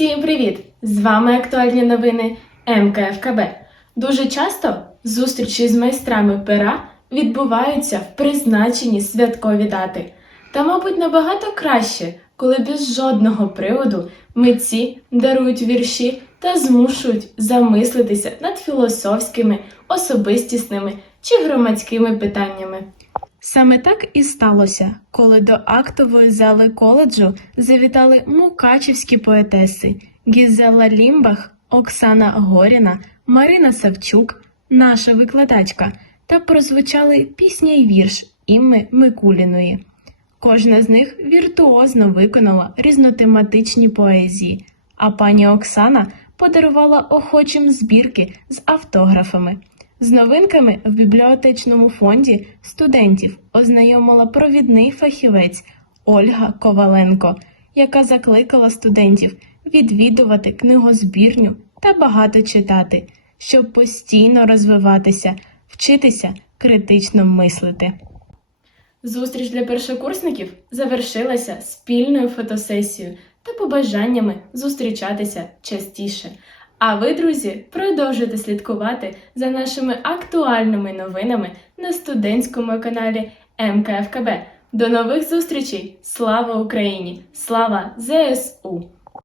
Всім привіт! З вами актуальні новини МКФКБ. Дуже часто зустрічі з майстрами пера відбуваються в призначені святкові дати. Та, мабуть, набагато краще, коли без жодного приводу митці дарують вірші та змушують замислитися над філософськими, особистісними чи громадськими питаннями. Саме так і сталося, коли до актової зали коледжу завітали мукачівські поетеси Гізела Лімбах, Оксана Горіна, Марина Савчук, наша викладачка, та прозвучали пісня й вірш Імми Микуліної. Кожна з них віртуозно виконала різнотематичні поезії, а пані Оксана подарувала охочим збірки з автографами. З новинками в бібліотечному фонді студентів ознайомила провідний фахівець Ольга Коваленко, яка закликала студентів відвідувати книгозбірню та багато читати, щоб постійно розвиватися, вчитися критично мислити. Зустріч для першокурсників завершилася спільною фотосесією та побажаннями зустрічатися частіше. А ви, друзі, продовжуйте слідкувати за нашими актуальними новинами на студентському каналі МКФКБ. До нових зустрічей! Слава Україні! Слава ЗСУ!